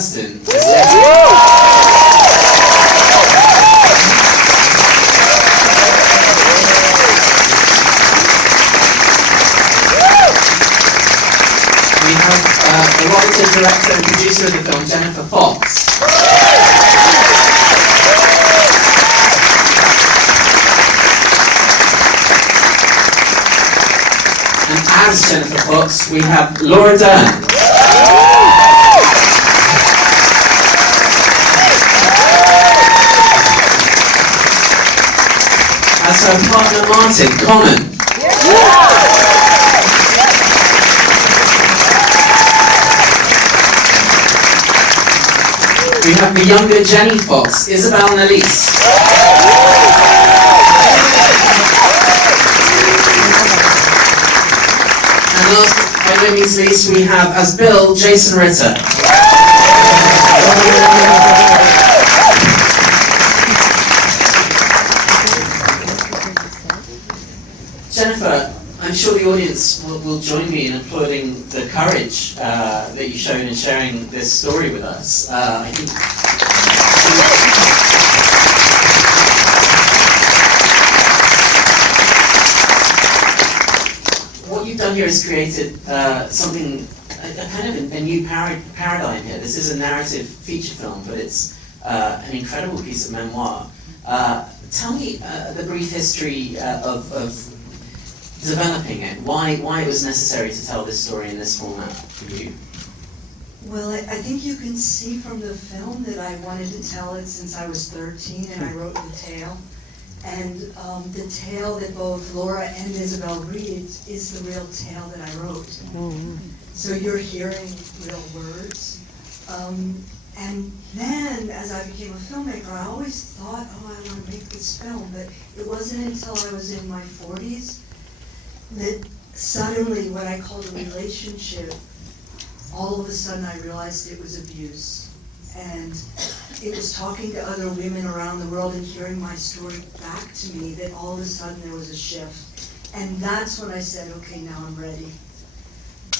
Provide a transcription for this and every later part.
Burstyn. We have the writer, director, and producer of the film, Jennifer Fox. And as Jennifer Fox, we have Laura Dern. As her partner Martin, Common. We have the younger Jenny Fox, Isabelle Nelisse. And last but by no means least, we have as Bill, Jason Ritter. Jennifer, I'm sure the audience will join me in applauding the courage that you've shown in sharing this story with us. I think what you've done here is created something, a kind of a new paradigm here. This is a narrative feature film, but it's an incredible piece of memoir. Tell me the brief history of developing it, why it was necessary to tell this story in this format for you. Well, I think you can see from the film that I wanted to tell it since I was 13 and I wrote the tale. And the tale that both Laura and Isabelle read is the real tale that I wrote. Mm-hmm. So you're hearing real words. And then, as I became a filmmaker, I always thought, oh, I want to make this film. But it wasn't until I was in my 40s that suddenly what I called a relationship, all of a sudden I realized it was abuse. And it was talking to other women around the world and hearing my story back to me that all of a sudden there was a shift. And that's when I said, okay, now I'm ready.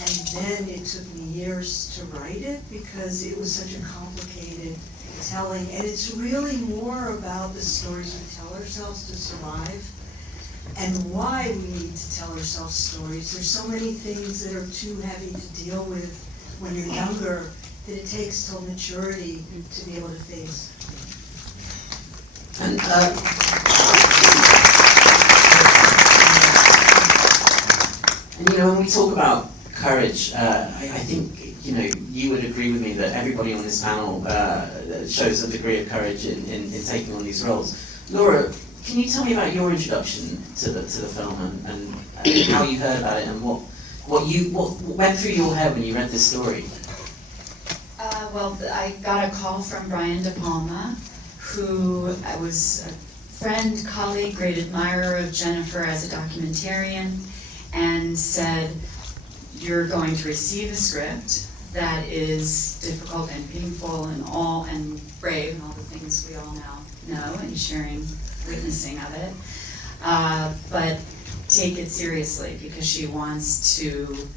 And then it took me years to write it because it was such a complicated telling. And it's really more about the stories we tell ourselves to survive and why we need to tell ourselves stories. There's so many things that are too heavy to deal with when you're younger that it takes till maturity to be able to face. And you know, when we talk about courage, I think you would agree with me that everybody on this panel shows a degree of courage in taking on these roles. Laura, can you tell me about your introduction to the film and how you heard about it and what went through your head when you read this story? Well, I got a call from Brian De Palma, who was a friend, colleague, great admirer of Jennifer as a documentarian, and said, you're going to receive a script that is difficult and painful and brave and all the things we all now know and witnessing of it, but take it seriously because she wants to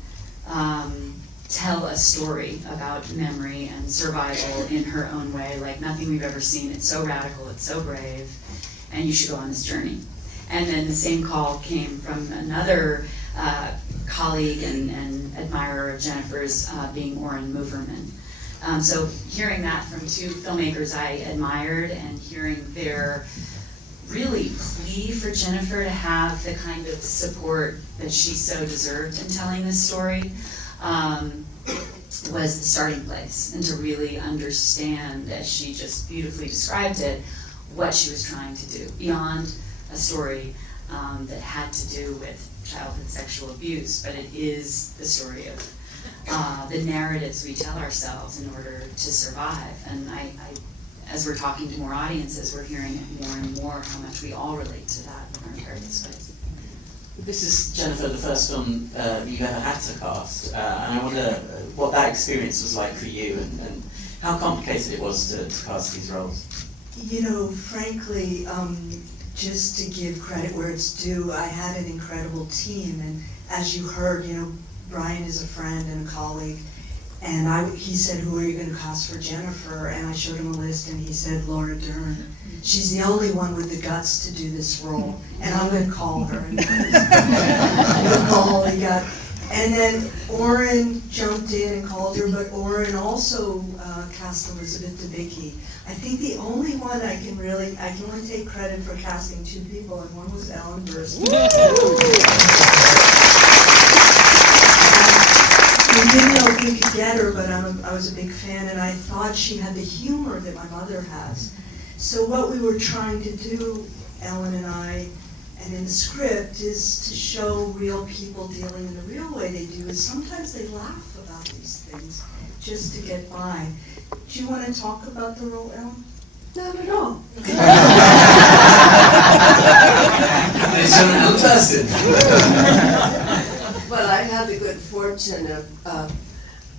tell a story about memory and survival in her own way, like nothing we've ever seen. It's so radical, it's so brave, and you should go on this journey. And then the same call came from another colleague and admirer of Jennifer's, being Oren Moverman. So hearing that from two filmmakers I admired and hearing their really plea for Jennifer to have the kind of support that she so deserved in telling this story was the starting place, and to really understand, as she just beautifully described it, what she was trying to do beyond a story that had to do with childhood sexual abuse, but it is the story of the narratives we tell ourselves in order to survive. And I as we're talking to more audiences, we're hearing it more and more how much we all relate to that in our various ways. This is, Jennifer, the first film you've ever had to cast, and I wonder what that experience was like for you and how complicated it was to cast these roles. You know, frankly, just to give credit where it's due, I had an incredible team, and as you heard, Brian is a friend and a colleague, And he said, who are you going to cast for Jennifer? And I showed him a list, and he said, Laura Dern. She's the only one with the guts to do this role. And I'm going to call her. And the call he got. And then Oren jumped in and called her, but Oren also cast Elizabeth Debicki. I think the only one I can only take credit for casting 2 people, and one was Ellen Burstyn. We didn't know if we could get her, but I was a big fan, and I thought she had the humor that my mother has. So what we were trying to do, Ellen and I, and in the script, is to show real people dealing in the real way they do, is sometimes they laugh about these things just to get by. Do you want to talk about the role, Ellen? Not at all. It's Ellen Burstyn. But I had the good fortune of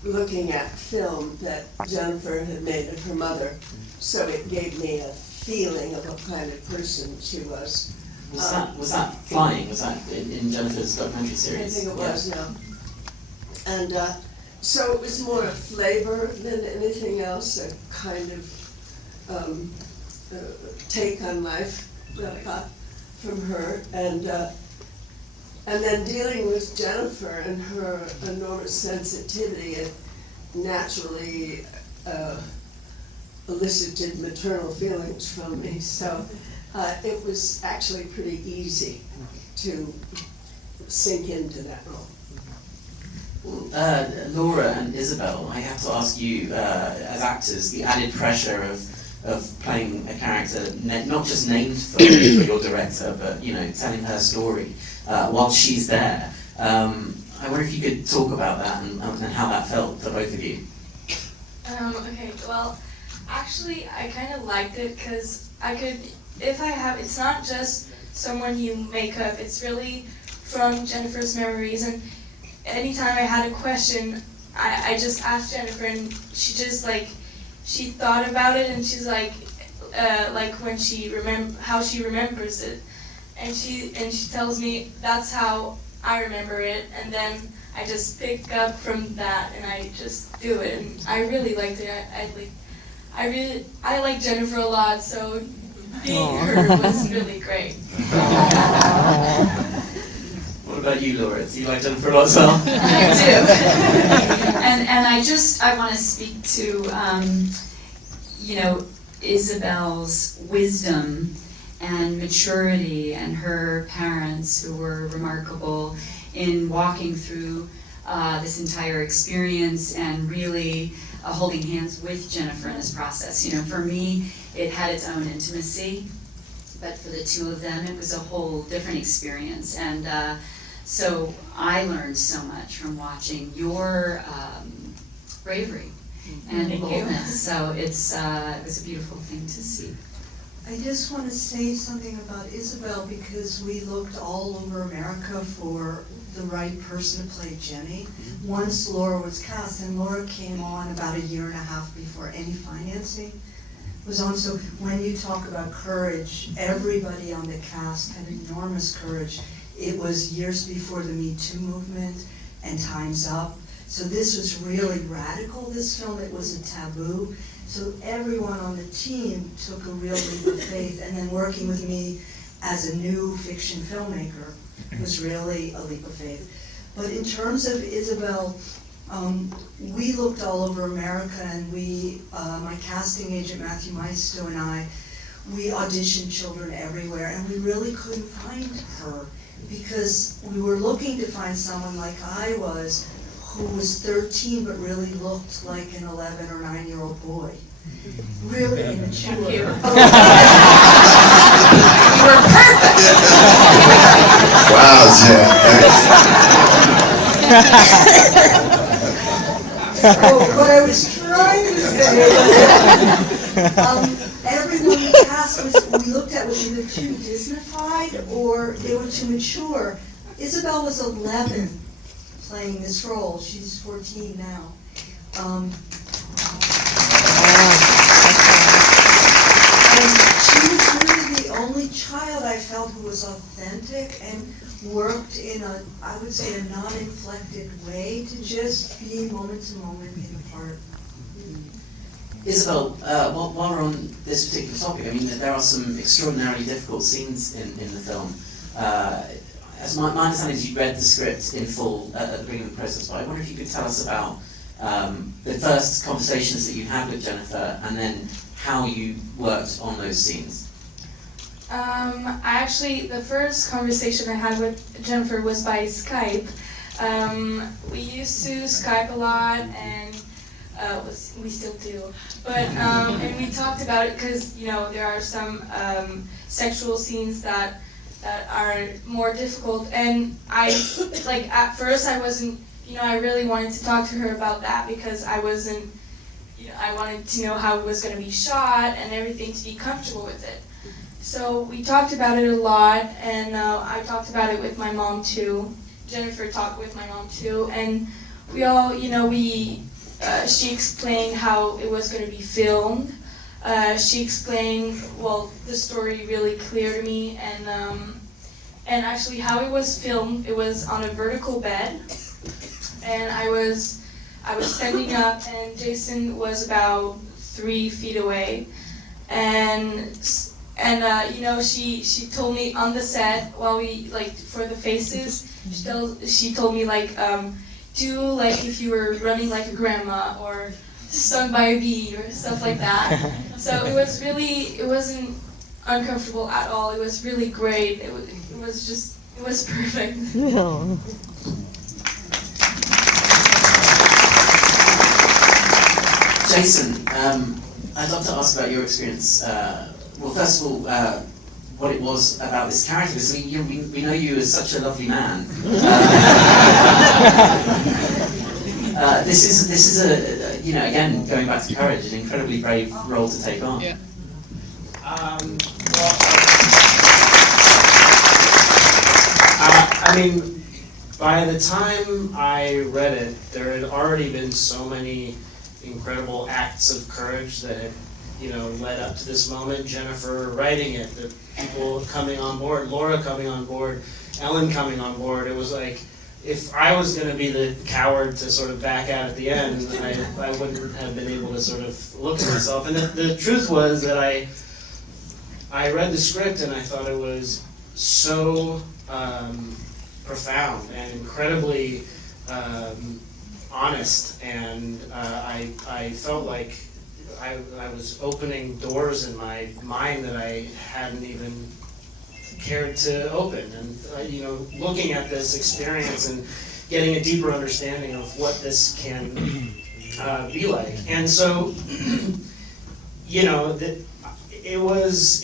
looking at film that Jennifer had made of her mother, so it gave me a feeling of what kind of person she was. Was that Flying? Was that in Jennifer's documentary series? I think it was, yeah. And so it was more a flavor than anything else, a kind of take on life that I got from her. And then dealing with Jennifer and her enormous sensitivity, it naturally elicited maternal feelings from me. So it was actually pretty easy to sink into that role. Laura and Isabelle, I have to ask you, as actors, the added pressure of playing a character not just named for your director, but telling her story while she's there. I wonder if you could talk about that and how that felt for both of you. Okay, well, actually, I kind of liked it because it's not just someone you make up, it's really from Jennifer's memories, and anytime I had a question, I just asked Jennifer, and she just she thought about it, and she's like when how she remembers it, and she tells me that's how I remember it, and then I just pick up from that and I just do it, and I really liked it. I like Jennifer a lot, so being her was really great. What about you, Laura? Do you like Jennifer a lot as well? I do. and I want to speak to Isabelle's wisdom and maturity, and her parents, who were remarkable in walking through this entire experience and really holding hands with Jennifer in this process. For me, it had its own intimacy, but for the two of them, it was a whole different experience. And so I learned so much from watching your bravery and boldness. So it was a beautiful thing to see. I just want to say something about Isabelle, because we looked all over America for the right person to play Jenny. Once Laura was cast, and Laura came on about 1.5 years before any financing was on. So when you talk about courage, everybody on the cast had enormous courage. It was years before the Me Too movement and Time's Up. So this was really radical, this film. It was a taboo. So everyone on the team took a real leap of faith, and then working with me as a new fiction filmmaker was really a leap of faith. But in terms of Isabelle, we looked all over America, and my casting agent Matthew Maisto and I, we auditioned children everywhere, and we really couldn't find her, because we were looking to find someone like I was, who was 13 but really looked like an 11 or 9-year-old boy. Really immature. You. You were perfect! Wow, Jen, So what I was trying to say was, everyone we cast we looked at was either too Disneyfied or they were too mature. Isabelle was 11 playing this role. She's 14 now. And she was really the only child I I felt who was authentic and worked in a, I would say, a non-inflected way to just be moment to moment in the part. Isabelle, while we're on this particular topic, I mean, there are some extraordinarily difficult scenes in the film. As my understanding is you read the script in full at the beginning of the process, but I wonder if you could tell us about the first conversations that you had with Jennifer and then how you worked on those scenes. The first conversation I had with Jennifer was by Skype. We used to Skype a lot, and we still do. But and we talked about it because there are some sexual scenes that are more difficult, and at first I wasn't. I really wanted to talk to her about that because I wasn't. I wanted to know how it was going to be shot and everything to be comfortable with it. So we talked about it a lot, and I talked about it with my mom too. Jennifer talked with my mom too, and we all, she explained how it was going to be filmed. She explained, the story really clear to me, and actually how it was filmed. It was on a vertical bed, and I was standing up, and Jason was about 3 feet away, and she told me on the set while we for the faces, she told me do if you were running like a grandma or stung by a bee or stuff like that. So it wasn't uncomfortable at all. It was really great. It was perfect. No. Jason, I'd love to ask about your experience. First of all, what it was about this character. Because we know you as such a lovely man. This is a again going back to courage, an incredibly brave role to take on. Yeah. By the time I read it, there had already been so many incredible acts of courage that had, led up to this moment. Jennifer writing it, the people coming on board, Laura coming on board, Ellen coming on board. It was like, if I was going to be the coward to sort of back out at the end, I wouldn't have been able to sort of look at myself. And the truth was that I read the script and I thought it was so profound and incredibly honest, and I felt like I was opening doors in my mind that I hadn't even cared to open, and looking at this experience and getting a deeper understanding of what this can be like. And so it was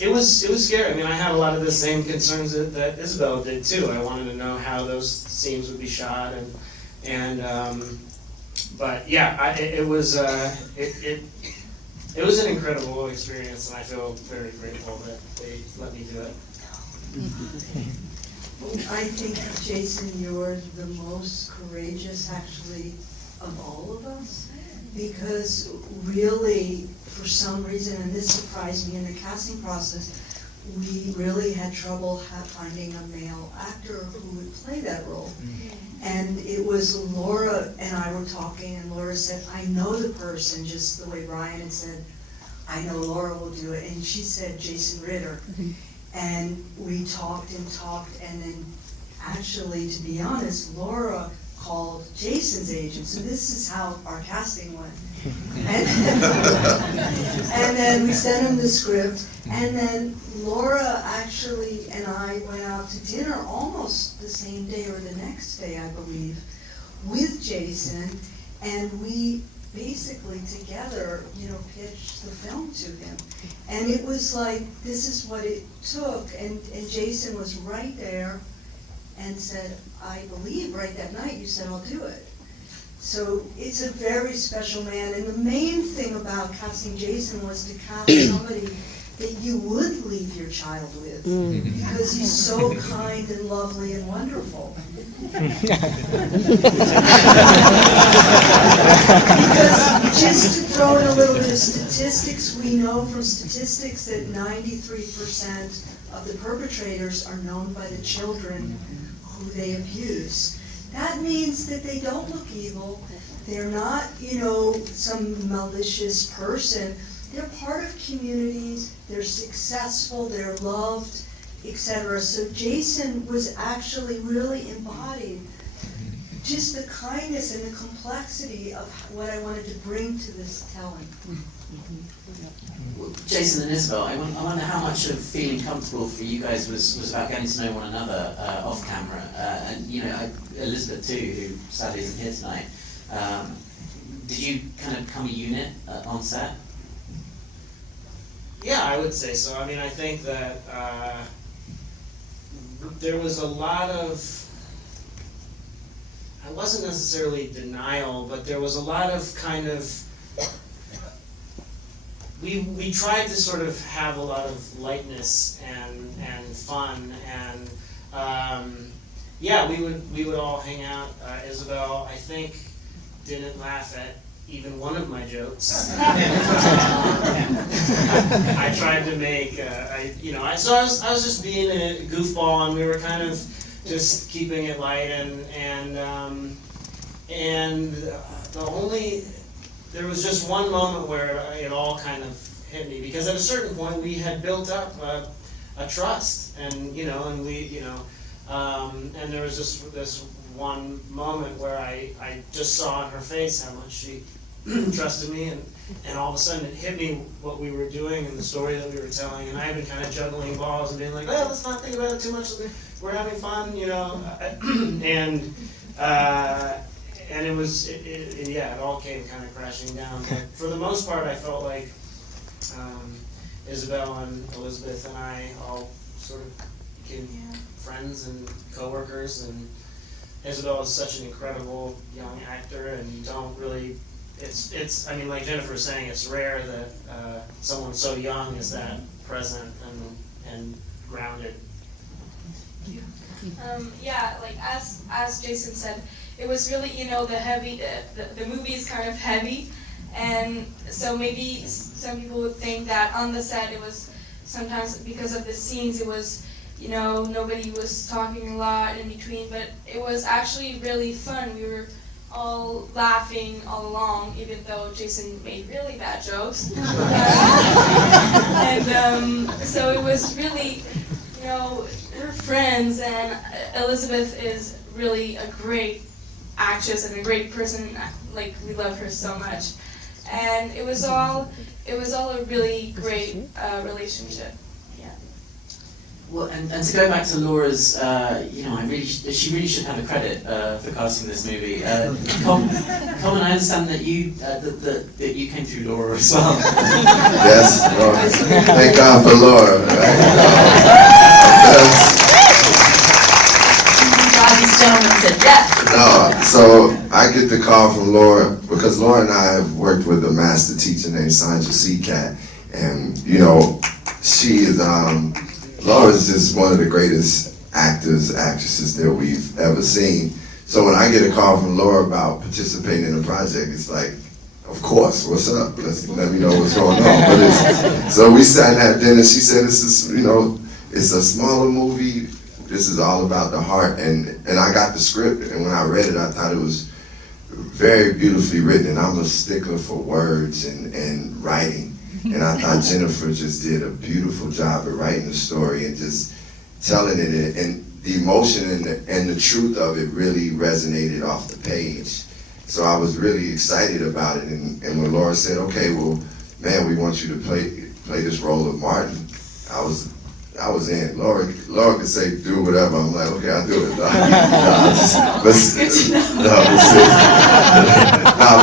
scary. I mean, I had a lot of the same concerns that Isabelle did too. I wanted to know how those scenes would be shot, but yeah, it was an incredible experience, and I feel very grateful that they let me do it. I think, Jason, you're the most courageous, actually, of all of us, because really, for some reason, and this surprised me in the casting process, we really had trouble finding a male actor who would play that role. And it was Laura and I were talking, and Laura said, I know the person, just the way Brian had said, I know Laura will do it. And she said, Jason Ritter. And we talked, and then actually, to be honest, Laura called Jason's agent. So this is how our casting went. And then we sent him the script, and then Laura actually and I went out to dinner almost the same day or the next day, I believe, with Jason, and we basically together, pitched the film to him. And it was like, this is what it took, and Jason was right there and said, I believe right that night you said, I'll do it. So it's a very special man, and the main thing about casting Jason was to cast somebody that you would leave your child with, because he's so kind and lovely and wonderful. Because just to throw in a little bit of statistics, we know from statistics that 93% of the perpetrators are known by the children who they abuse. That means that they don't look evil. They're not, some malicious person. They're part of communities, they're successful, they're loved, etc. So Jason was actually really embodied just the kindness and the complexity of what I wanted to bring to this telling. Well, Jason and Isabelle, I wonder how much of feeling comfortable for you guys was about getting to know one another off camera, and Elizabeth too, who sadly isn't here tonight. Did you kind of become a unit on set? Yeah, I would say so. I mean, I think that there was a lot of, I wasn't necessarily denial, but there was a lot of kind of, we tried to sort of have a lot of lightness and fun, and yeah, we would all hang out. Isabelle, I think, didn't laugh at even one of my jokes. I tried to make, I was just being a goofball, and we were kind of just keeping it light, there was just one moment where it all kind of hit me, because at a certain point we had built up a trust, and there was just this one moment where I just saw on her face how much she trusted me, and all of a sudden it hit me what we were doing and the story that we were telling, and I had been kind of juggling balls and being like, oh, let's not think about it too much, we're having fun, and it was, it all came kind of crashing down. But for the most part, I felt like Isabelle and Elizabeth and I all sort of became friends and co-workers, and Isabelle is such an incredible young actor, and you don't really, I mean, like Jennifer was saying, it's rare that someone so young is that present and grounded. Like as Jason said, it was really, the movie is kind of heavy, and so maybe some people would think that on the set it was sometimes, because of the scenes, it was, nobody was talking a lot in between, but it was actually really fun. We were all laughing all along, even though Jason made really bad jokes. And so it was really, we're friends, and Elizabeth is really a great actress and a great person. Like, we love her so much, and it was all a really great relationship. Well, and to go back to Laura's, she really should have a credit for casting this movie. Colin, I understand that you that you came through Laura as well. Yes, well, thank God for Laura. No, so I get the call from Laura because Laura and I have worked with a master teacher named Sandra Seacat, and she is Laura is just one of the greatest actresses that we've ever seen. So when I get a call from Laura about participating in a project, it's like, of course, what's up? Let me know what's going on. So we sat and had dinner. She said, it's a smaller movie. This is all about the heart. And I got the script, and when I read it, I thought it was very beautifully written. And I'm a stickler for words and writing. And I thought Jennifer just did a beautiful job of writing the story and just telling it, and the emotion and the truth of it really resonated off the page. So I was really excited about it, and when Laura said, okay, well, man, we want you to play this role of Martin, I was in. Laura could say, do whatever. I'm like, okay, I'll do it. But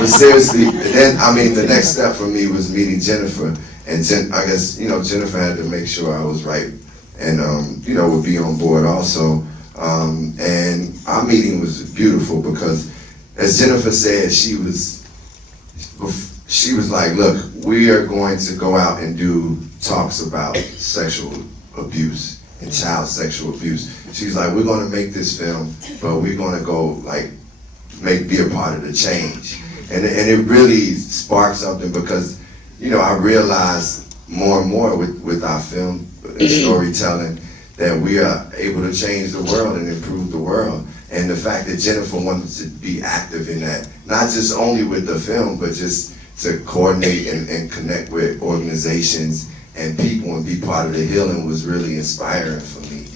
seriously, then, the next step for me was meeting Jennifer. And I guess, Jennifer had to make sure I was right and, would be on board also. And our meeting was beautiful because, as Jennifer said, she was like, look, we are going to go out and do talks about sexual abuse and child sexual abuse. She's like, we're going to make this film, but we're going to go be a part of the change. And it really sparked something because, you know, I realized more and more with our film and storytelling that we are able to change the world and improve the world. And the fact that Jennifer wanted to be active in that, not just only with the film, but just to coordinate and connect with organizations and people and be part of the healing was really inspiring for me.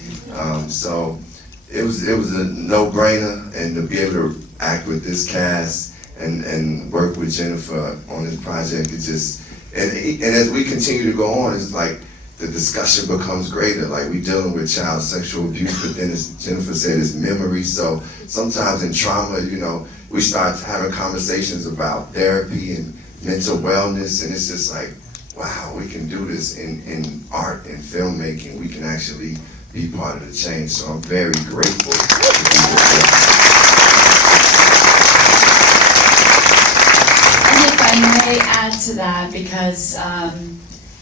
So it was a no-brainer, and to be able to act with this cast and work with Jennifer on this project, it just, and as we continue to go on, it's like the discussion becomes greater. Like, we're dealing with child sexual abuse, but then, as Jennifer said, it's memory. So sometimes in trauma, you know, we start having conversations about therapy and mental wellness, and it's just like, wow, we can do this in art and filmmaking. We can actually be part of the change. So I'm very grateful to be with And if I may add to that, because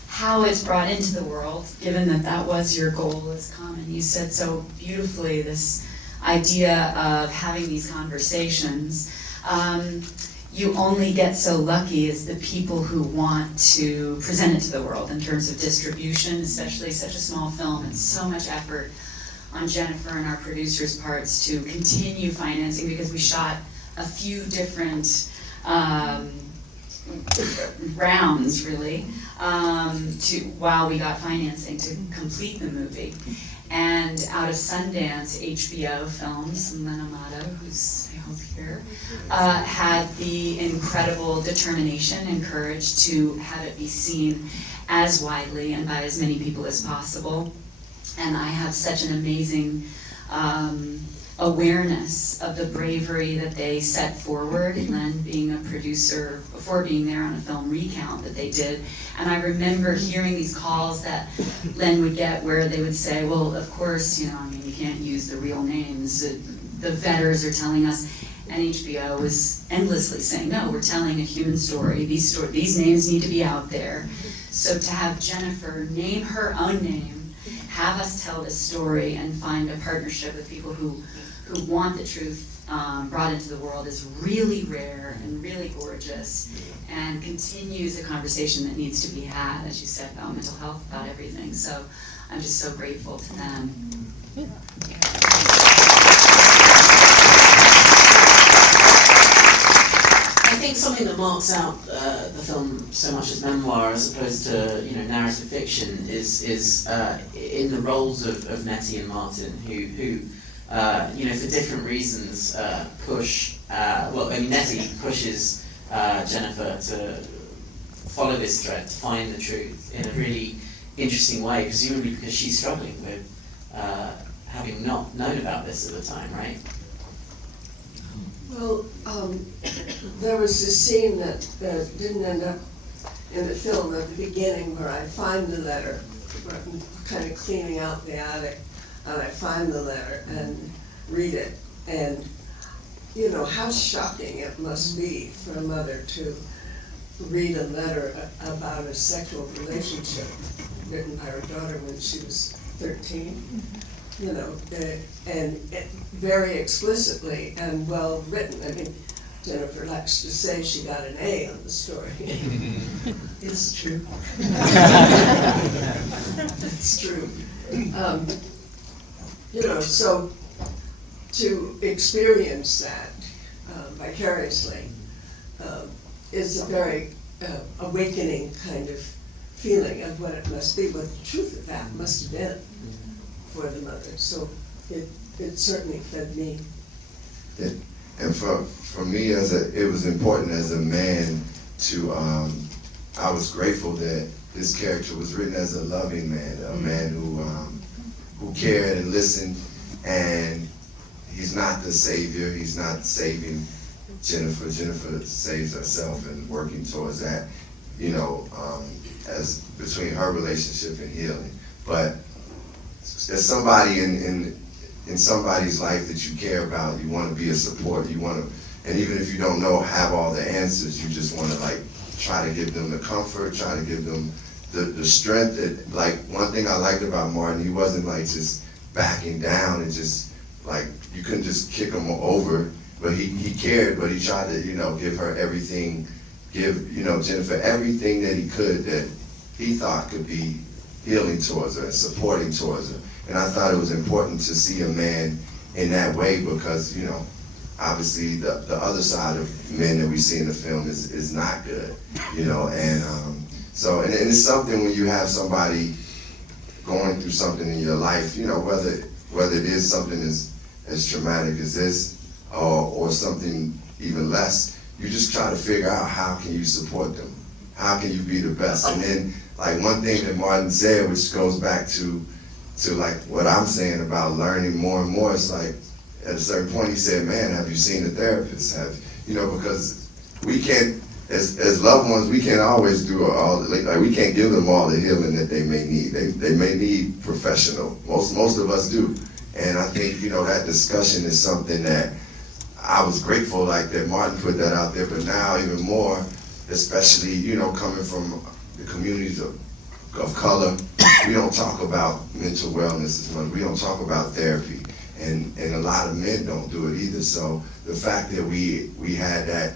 how it's brought into the world, given that that was your goal, is common. You said so beautifully, this idea of having these conversations. You only get so lucky as the people who want to present it to the world in terms of distribution, especially such a small film. It's so much effort on Jennifer and our producers' parts to continue financing, because we shot a few different rounds, really, while we got financing to complete the movie. And out of Sundance, HBO Films, and Len Amato, who's I hope here, had the incredible determination and courage to have it be seen as widely and by as many people as possible. And I have such an amazing awareness of the bravery that they set forward, Len being a producer before being there on a film recount that they did. And I remember hearing these calls that Len would get where they would say, well, of course, you know, I mean, you can't use the real names. The vetters are telling us. And HBO was endlessly saying, no, we're telling a human story. These names need to be out there. So to have Jennifer name her own name, have us tell this story, and find a partnership with people who want the truth brought into the world is really rare and really gorgeous, and continues a conversation that needs to be had, as you said, about mental health, about everything. So I'm just so grateful to them. I think something that marks out the film so much as memoir as opposed to, you know, narrative fiction is in the roles of Nettie and Martin, who you know, for different reasons push. Well, I mean, Nettie pushes Jennifer to follow this thread, to find the truth in a really interesting way, presumably because she's struggling with having not known about this at the time, right? Well, there was this scene that didn't end up in the film at the beginning, where I find the letter, where I'm kind of cleaning out the attic, and I find the letter and read it. And, you know, how shocking it must be for a mother to read a letter about a sexual relationship written by her daughter when she was 13. You know, and very explicitly and well written. I mean, Jennifer likes to say she got an A on the story. It's true. It's true. You know, so to experience that vicariously is a very awakening kind of feeling of what it must be, what the truth of that must have been for the mother. So it certainly fed me. it. And for me, it was important as a man to, I was grateful that this character was written as a loving man, a man who cared and listened, and he's not the savior, he's not saving Jennifer. Jennifer saves herself and working towards that, you know, as between her relationship and healing. But as somebody in somebody's life that you care about, you want to be a support, you want to, and even if you don't have all the answers, you just want to, like, try to give them the comfort, try to give them the strength that, like, one thing I liked about Martin, he wasn't like just backing down and just, like, you couldn't just kick him over. but he cared, but he tried to, give her everything, give, Jennifer everything that he could that he thought could be healing towards her and supporting towards her. And I thought it was important to see a man in that way because, obviously the other side of men that we see in the film is not good, and and it's something when you have somebody going through something in your life, whether it is something as traumatic as this or something even less, you just try to figure out how can you support them, how can you be the best. And then like one thing that Martin said, which goes back to like what I'm saying about learning more and more, it's like at a certain point he said, man, have you seen a therapist? Because we can't, as loved ones, we can't always do all, like we can't give them all the healing that they may need. They may need professional. Most of us do. And I think, that discussion is something that I was grateful like that Martin put that out there, but now even more, especially, coming from the communities of color, we don't talk about mental wellness as much. We don't talk about therapy. And a lot of men don't do it either. So the fact that we had that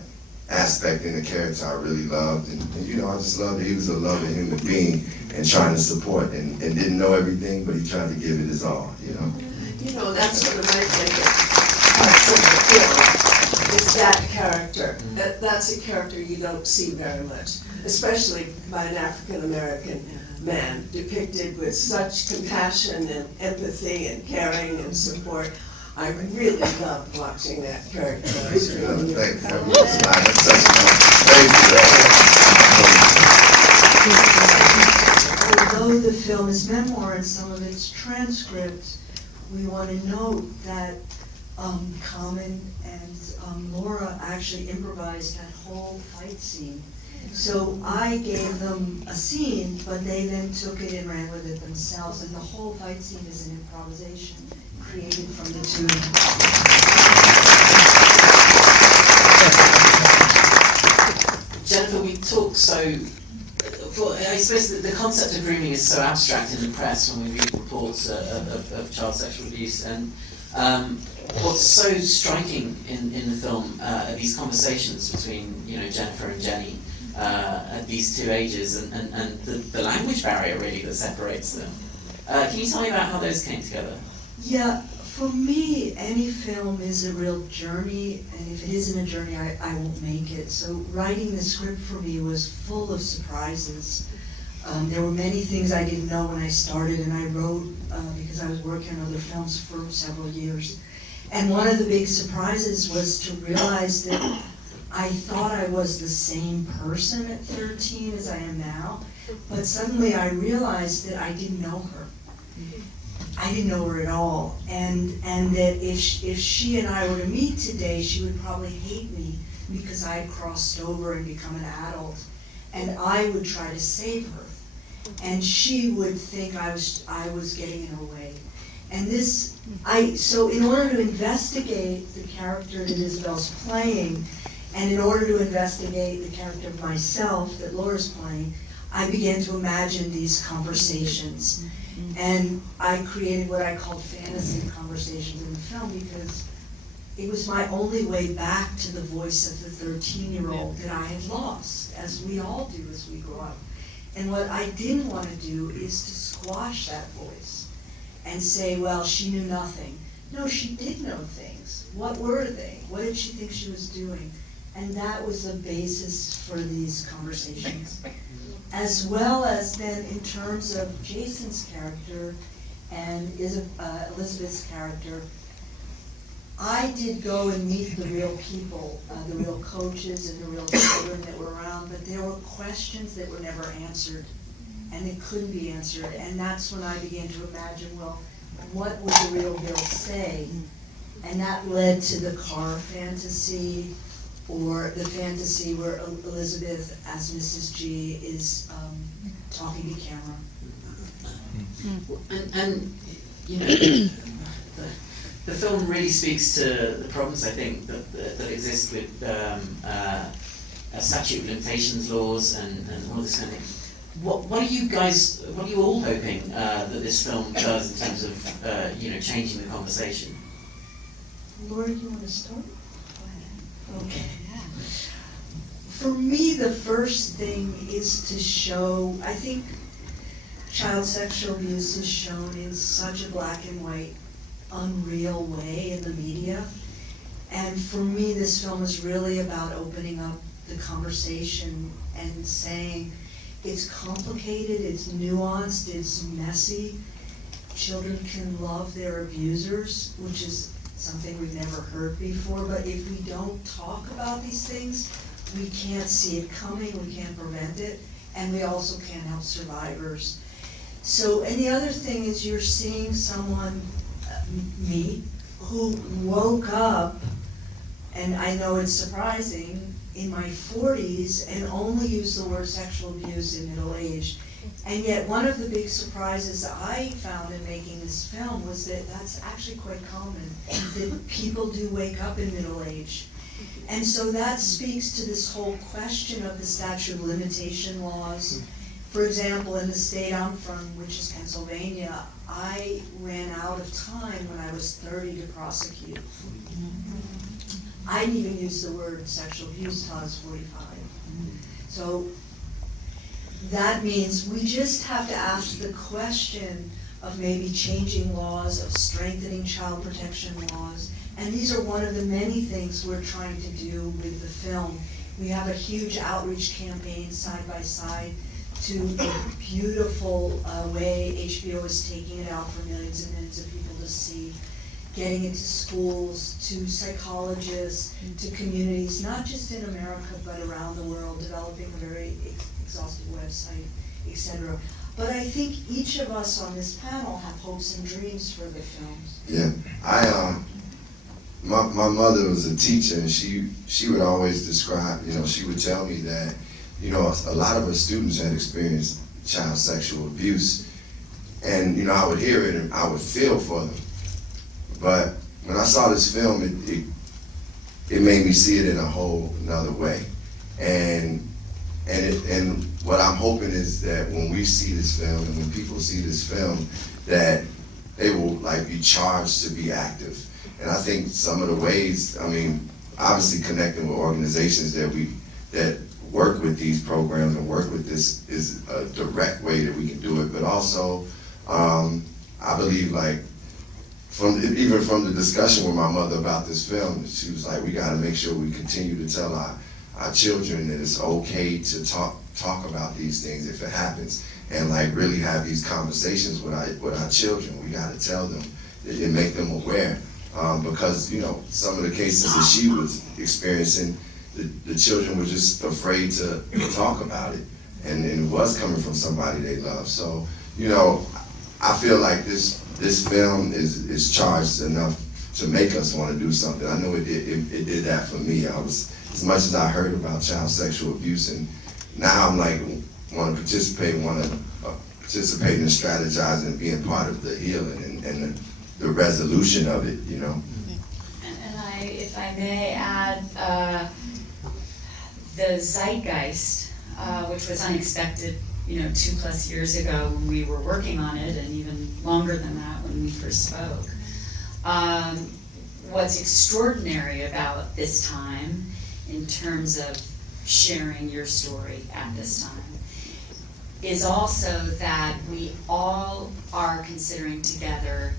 aspect in the character I really loved. And I just loved that he was a loving human being and trying to support and didn't know everything, but he tried to give it his all, That's one of my favorite parts of the film, is that character. That's a character you don't see very much, especially by an African-American man, depicted with such compassion and empathy and caring and support. I really loved watching that character. Thank you. Although the film is memoir and some of it's transcript, we want to note that Common and Laura actually improvised that whole fight scene. So I gave them a scene, but they then took it and ran with it themselves, and the whole fight scene is an improvisation created from the two. Jennifer, we talk I suppose the concept of grooming is so abstract in the press when we read reports of child sexual abuse, and what's so striking in the film are these conversations between Jennifer and Jenny at these two ages, and the language barrier really that separates them. Can you tell me about how those came together? Yeah, for me, any film is a real journey, and if it isn't a journey, I won't make it. So writing the script for me was full of surprises. There were many things I didn't know when I started, and I wrote because I was working on other films for several years. And one of the big surprises was to realize that I thought I was the same person at 13 as I am now, but suddenly I realized that I didn't know her. I didn't know her at all, and that if she and I were to meet today, she would probably hate me because I had crossed over and become an adult, and I would try to save her, and she would think I was getting in her way. And so in order to investigate the character that Isabelle's playing, and in order to investigate the character of myself that Laura's playing, I began to imagine these conversations. And I created what I called fantasy conversations in the film because it was my only way back to the voice of the 13-year-old that I had lost, as we all do as we grow up. And what I didn't want to do is to squash that voice and say, well, she knew nothing. No, she did know things. What were they? What did she think she was doing? And that was the basis for these conversations. As well as then in terms of Jason's character and Elizabeth's character, I did go and meet the real people, the real coaches and the real children that were around, but there were questions that were never answered, and they couldn't be answered. And that's when I began to imagine, well, what would the real Bill say? And that led to the car fantasy, or the fantasy where Elizabeth, as Mrs. G, is talking to camera. And the film really speaks to the problems, I think, that exist with statute of limitations laws and all this kind of thing. What are you all hoping that this film does in terms of changing the conversation? Laura, do you want to start? Okay. For me, the first thing is to show, I think child sexual abuse is shown in such a black and white, unreal way in the media. And for me, this film is really about opening up the conversation and saying it's complicated, it's nuanced, it's messy. Children can love their abusers, which is something we've never heard before, but if we don't talk about these things, we can't see it coming, we can't prevent it, and we also can't help survivors. So, and the other thing is you're seeing someone, me, who woke up, and I know it's surprising, in my 40s and only used the word sexual abuse in middle age. And yet one of the big surprises I found in making this film was that that's actually quite common, that people do wake up in middle age. And so that speaks to this whole question of the statute of limitation laws. For example, in the state I'm from, which is Pennsylvania, I ran out of time when I was 30 to prosecute. I didn't even use the word sexual abuse until I was 45. So that means we just have to ask the question of maybe changing laws, of strengthening child protection laws. And these are one of the many things we're trying to do with the film. We have a huge outreach campaign side by side to the beautiful way HBO is taking it out for millions and millions of people to see, getting into schools, to psychologists, to communities, not just in America, but around the world, developing a very exhaustive website, etc. But I think each of us on this panel have hopes and dreams for the films. Yeah, my mother was a teacher, and she would always describe, she would tell me that, a lot of her students had experienced child sexual abuse, and, I would hear it and I would feel for them. But when I saw this film, it made me see it in a whole another way. And what I'm hoping is that when we see this film and when people see this film, that they will be charged to be active. And I think some of the ways, obviously connecting with organizations that work with these programs and work with this is a direct way that we can do it. But also, I believe even from the discussion with my mother about this film, she was like, we gotta make sure we continue to tell our children that it's okay to talk about these things if it happens, and really have these conversations with our children. We gotta tell them and make them aware, because some of the cases that she was experiencing, the children were just afraid to talk about it, and it was coming from somebody they love. So I feel like this film is charged enough to make us want to do something. I know it did that for me. As much as I heard about child sexual abuse, and now I'm want to participate and strategize and being part of the healing and the resolution of it, And if I may add, the zeitgeist, which was unexpected, 2+ years ago when we were working on it, and even longer than that when we first spoke. What's extraordinary about this time, in terms of sharing your story at this time, is also that we all are considering together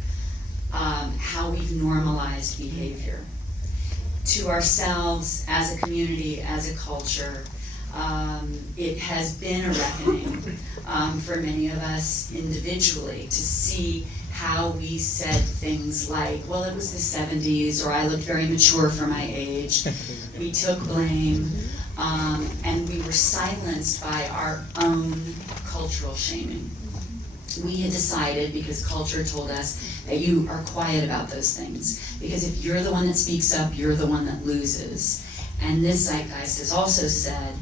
how we've normalized behavior to ourselves as a community, as a culture. It has been a reckoning for many of us individually to see how we said things like, well, it was the 70s, or I looked very mature for my age. We took blame, and we were silenced by our own cultural shaming. We had decided, because culture told us, that you are quiet about those things. Because if you're the one that speaks up, you're the one that loses. And this zeitgeist has also said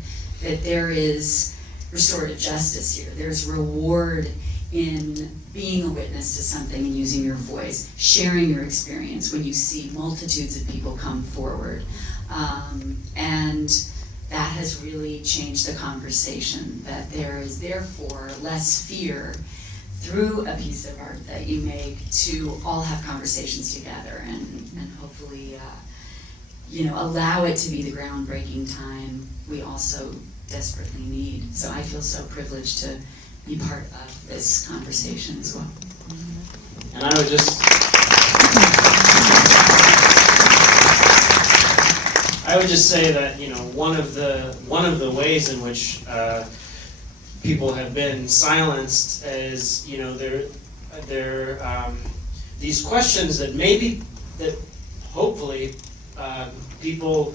that there is restorative justice here. There's reward in being a witness to something and using your voice, sharing your experience when you see multitudes of people come forward. And that has really changed the conversation, that there is therefore less fear through a piece of art that you make to all have conversations together and hopefully allow it to be the groundbreaking time we also desperately need. So I feel so privileged to be part of this conversation as well. And I would just say that one of the ways in which people have been silenced is these questions that hopefully people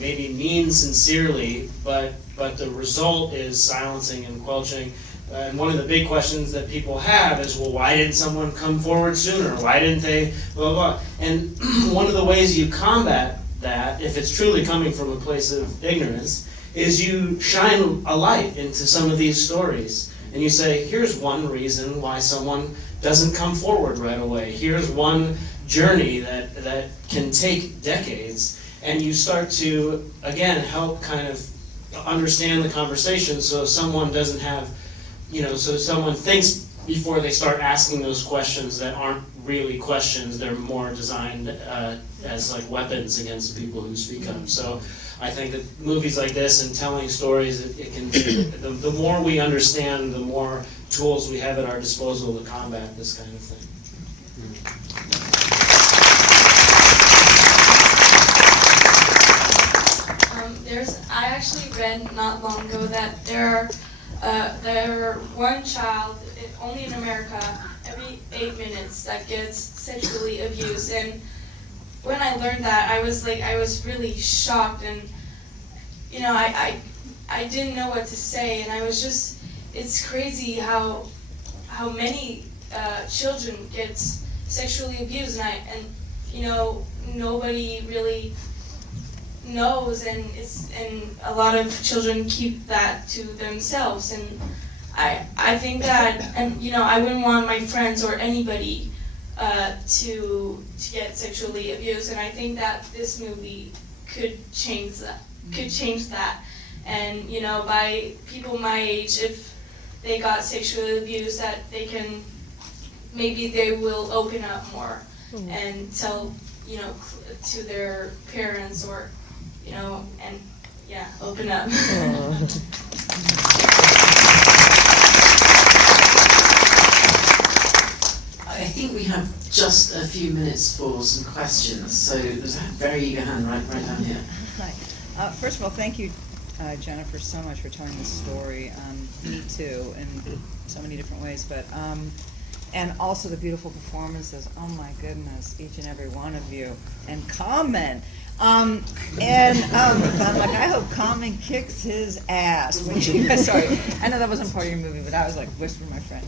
maybe mean sincerely, but the result is silencing and quelching. And one of the big questions that people have is, well, why didn't someone come forward sooner? Why didn't they, blah, blah, blah. And one of the ways you combat that, if it's truly coming from a place of ignorance, is you shine a light into some of these stories. And you say, here's one reason why someone doesn't come forward right away. Here's one journey that can take decades. And you start to, again, help kind of understand the conversation so someone doesn't have, so someone thinks before they start asking those questions that aren't really questions. They're more designed as like weapons against people who speak up. So I think that movies like this and telling stories, it can, the more we understand, the more tools we have at our disposal to combat this kind of thing. I actually read not long ago that there are one child, only in America, every 8 minutes that gets sexually abused. And when I learned that, I was really shocked, and I didn't know what to say, and I was just, it's crazy how many children get sexually abused, and nobody really knows, and a lot of children keep that to themselves, and I think that, and I wouldn't want my friends or anybody to get sexually abused, and I think that this movie could change that. And by people my age, if they got sexually abused, that maybe they will open up more and tell to their parents, or and open up. I think we have just a few minutes for some questions. So there's a very eager hand right down here. Right. First of all, thank you, Jennifer, so much for telling this story. Me too, in so many different ways. But and also the beautiful performances. Oh my goodness, each and every one of you. And Common. I'm like, I hope Common kicks his ass. When sorry, I know that wasn't part of your movie, but I was like, whisper my friend.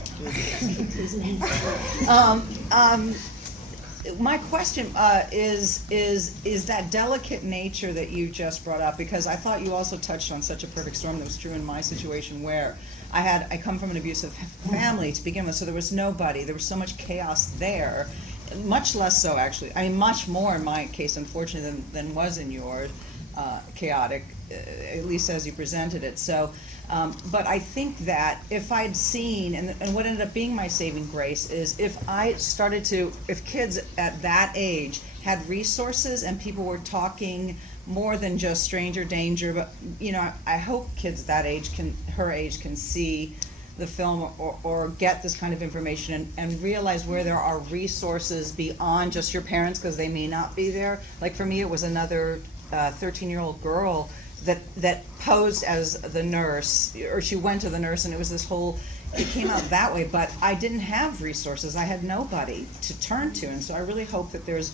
My question is that delicate nature that you just brought up, because I thought you also touched on such a perfect storm that was true in my situation, where I come from an abusive family to begin with, so there was nobody. There was so much chaos there. Much less so, actually. I mean, much more in my case, unfortunately, than was in yours, chaotic, at least as you presented it. So, but I think that if I'd seen, and what ended up being my saving grace is if kids at that age had resources and people were talking more than just stranger danger, but I hope kids that age her age can see the film or get this kind of information and realize where there are resources beyond just your parents, because they may not be there. Like for me, it was another 13-year-old girl that posed as the nurse, or she went to the nurse, and it was it came out that way, but I didn't have resources. I had nobody to turn to, and so I really hope that there's,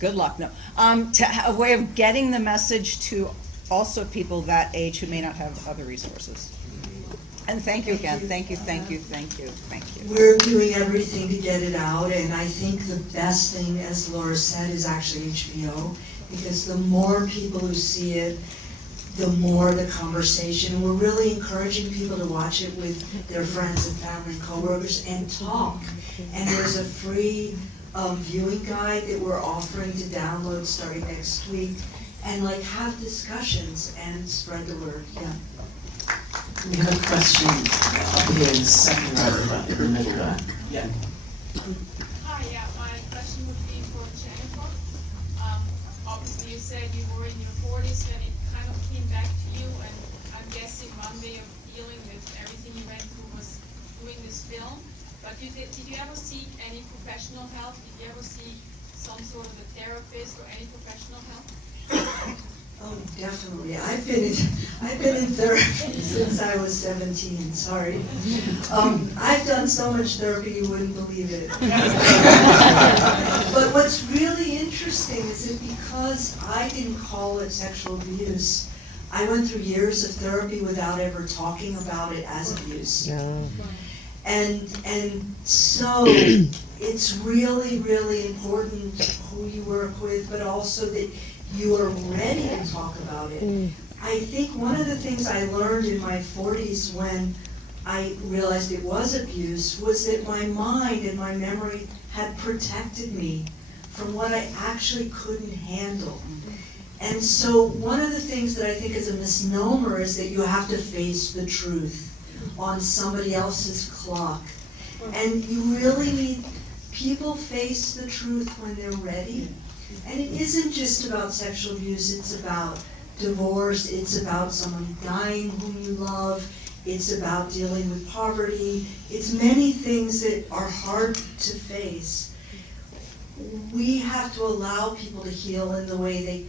good luck, no, a way of getting the message to also people that age who may not have other resources. And thank you again. Thank you. We're doing everything to get it out, and I think the best thing, as Laura said, is actually HBO, because the more people who see it, the more the conversation. We're really encouraging people to watch it with their friends and family and coworkers and talk. And there's a free viewing guide that we're offering to download starting next week, and have discussions and spread the word. Yeah. We have a question up here in the second row, in the middle there. Yeah. Hi, yeah, my question would be for Jennifer. obviously you said you were in your 40s when it kind of came back to you, and I'm guessing one way of dealing with everything you went through was doing this film. But did you ever seek any professional help? Did you ever seek some sort of a therapist or any professional help? Oh, definitely. I've been in therapy since I was 17, sorry. I've done so much therapy you wouldn't believe it. But what's really interesting is that because I didn't call it sexual abuse, I went through years of therapy without ever talking about it as abuse. No. And so it's really, really important who you work with, but also that you are ready to talk about it. I think one of the things I learned in my 40s when I realized it was abuse was that my mind and my memory had protected me from what I actually couldn't handle. And so one of the things that I think is a misnomer is that you have to face the truth on somebody else's clock. And you really need, people face the truth when they're ready. And it isn't just about sexual abuse, it's about divorce, it's about someone dying whom you love, it's about dealing with poverty, it's many things that are hard to face. We have to allow people to heal in the way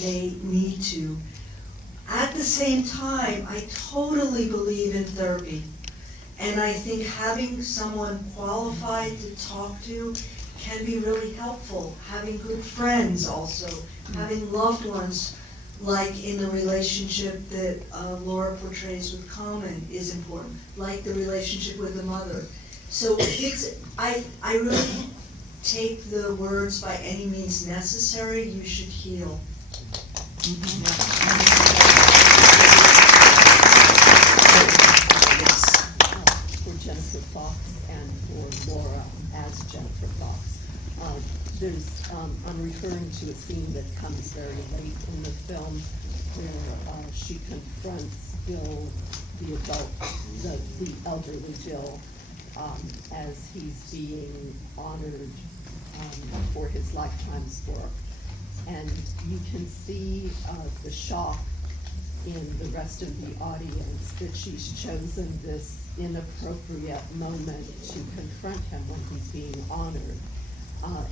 they need to. At the same time, I totally believe in therapy. And I think having someone qualified to talk to can be really helpful. Having good friends also, having loved ones, like in the relationship that Laura portrays with Coleman is important, like the relationship with the mother. So I really take the words by any means necessary, you should heal. For Jennifer Fox and for Laura as Jennifer Fox. I'm referring to a scene that comes very late in the film where she confronts Bill, the adult, the elderly Bill, as he's being honored for his lifetime's work. And you can see the shock in the rest of the audience that she's chosen this inappropriate moment to confront him when he's being honored.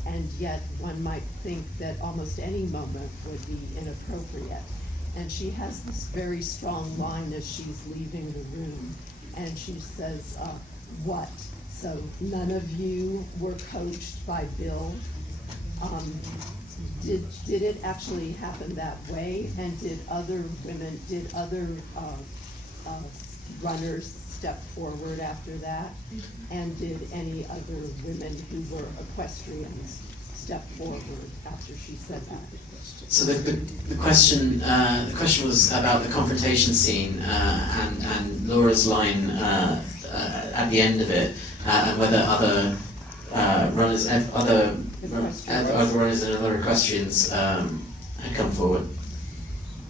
And yet one might think that almost any moment would be inappropriate. And she has this very strong line as she's leaving the room. And she says, what? So none of you were coached by Bill? Did it actually happen that way? And did other runners step forward after that? And did any other women who were equestrians step forward after she said that? So the question was about the confrontation scene and Laura's line at the end of it, and whether other runners and other equestrians had come forward.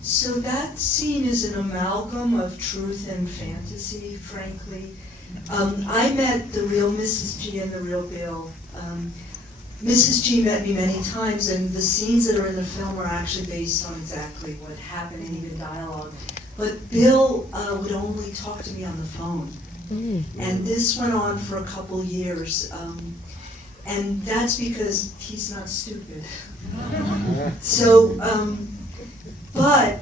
So that scene is an amalgam of truth and fantasy, frankly. I met the real Mrs. G and the real Bill. Mrs. G met me many times, and the scenes that are in the film are actually based on exactly what happened and even dialogue. But Bill would only talk to me on the phone. And this went on for a couple years. And that's because he's not stupid. So, but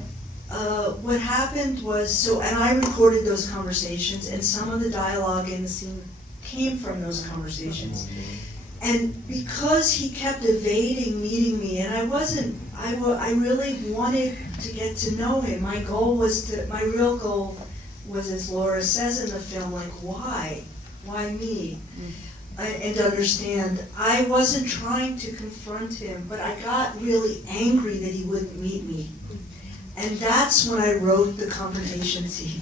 what happened was, and I recorded those conversations, and some of the dialogue in the scene came from those conversations. And because he kept evading meeting me, and I really wanted to get to know him. My real goal was, as Laura says in the film, like, why? Why me? And to understand, I wasn't trying to confront him, but I got really angry that he wouldn't meet me. And that's when I wrote the confrontation scene.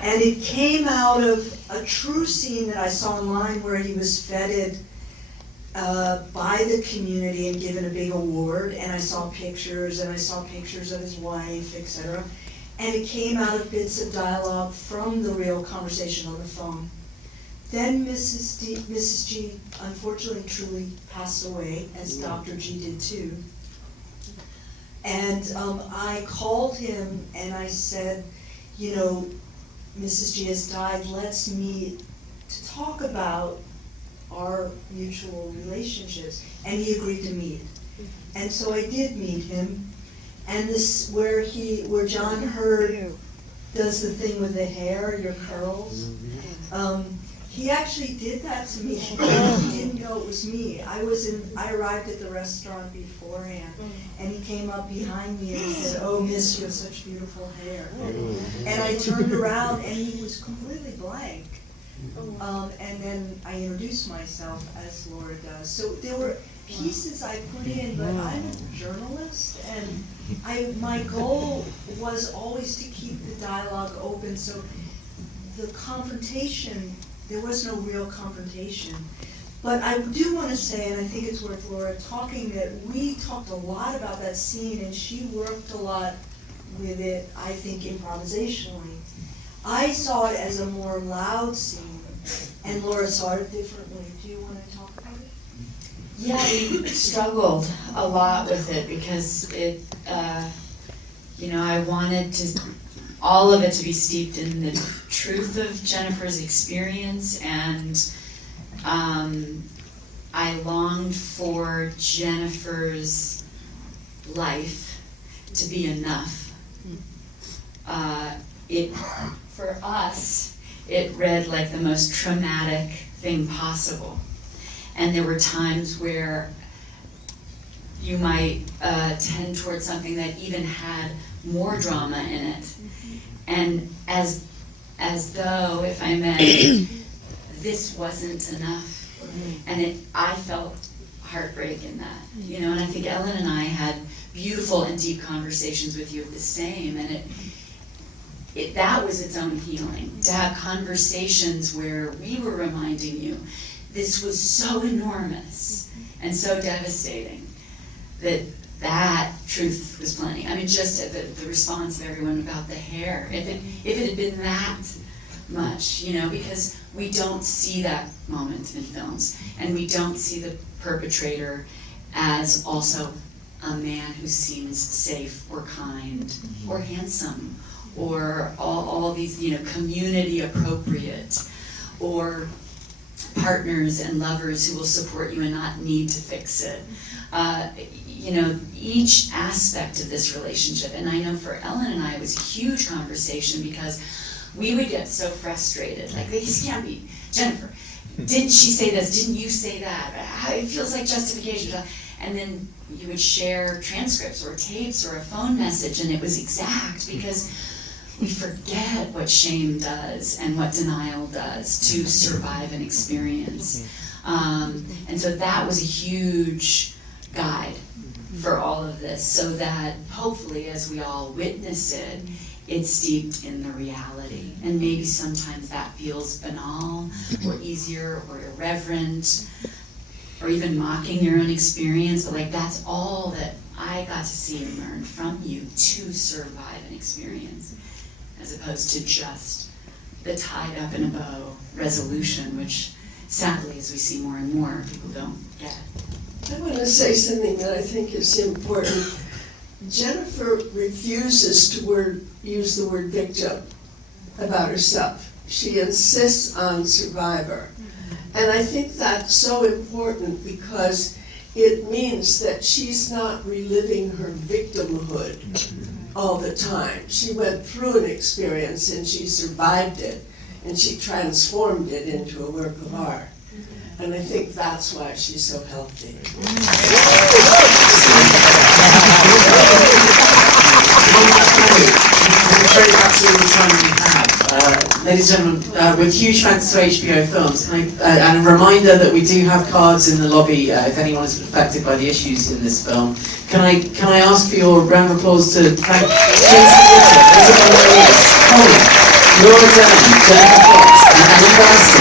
And it came out of a true scene that I saw online where he was feted by the community and given a big award, and I saw pictures of his wife, etc. And it came out of bits of dialogue from the real conversation on the phone. Then Mrs. G unfortunately truly passed away, as Dr. G did too. And I called him and I said, you know, Mrs. G has died, let's meet to talk about our mutual relationships. And he agreed to meet. And so I did meet him. And this, where John Hurd does the thing with the hair, your curls. He actually did that to me. He didn't know it was me. I arrived at the restaurant beforehand, and he came up behind me and said, "Oh, miss, you have such beautiful hair." And I turned around, and he was completely blank. And then I introduced myself as Laura does. So there were pieces I put in, but I'm a journalist, and my goal was always to keep the dialogue open. So the confrontation, there was no real confrontation. But I do want to say, and I think it's worth Laura talking, that we talked a lot about that scene, and she worked a lot with it, I think, improvisationally. I saw it as a more loud scene, and Laura saw it differently. Do you want to talk about it? Yeah, we struggled a lot with it because it, I wanted all of it to be steeped in the truth of Jennifer's experience, and I longed for Jennifer's life to be enough. For us, it read like the most traumatic thing possible. And there were times where you might tend towards something that even had more drama in it. And as though, if I may, this wasn't enough. And I felt heartbreak in that. And I think Ellen and I had beautiful and deep conversations with you of the same, and that was its own healing. To have conversations where we were reminding you this was so enormous and so devastating that truth was plenty. I mean, just the response of everyone about the hair. If it had been that much, because we don't see that moment in films, and we don't see the perpetrator as also a man who seems safe or kind or handsome or all these, community appropriate, or partners and lovers who will support you and not need to fix it. Each aspect of this relationship, and I know for Ellen and I it was a huge conversation because we would get so frustrated, like, this can't be, Jennifer, didn't she say this, didn't you say that, it feels like justification, and then you would share transcripts or tapes or a phone message, and it was exact, because we forget what shame does and what denial does to survive an experience. And so that was a huge guide for all of this, so that hopefully as we all witness it, it's steeped in the reality. And maybe sometimes that feels banal or easier or irreverent or even mocking your own experience, but that's all that I got to see and learn from you to survive an experience, as opposed to just the tied up in a bow resolution, which sadly, as we see more and more, people don't get. I want to say something that I think is important. Jennifer refuses to use the word victim about herself. She insists on survivor. And I think that's so important because it means that she's not reliving her victimhood all the time. She went through an experience and she survived it, and she transformed it into a work of art. And I think that's why she's so healthy. Very absolutely the time we have. Ladies and gentlemen, we're huge fans of HBO films, and a reminder that we do have cards in the lobby if anyone is affected by the issues in this film. Can I ask for your round of applause to thank Jason Ritter, Isabelle Nelisse, Laura Dern, Jennifer Fox, and Burstyn.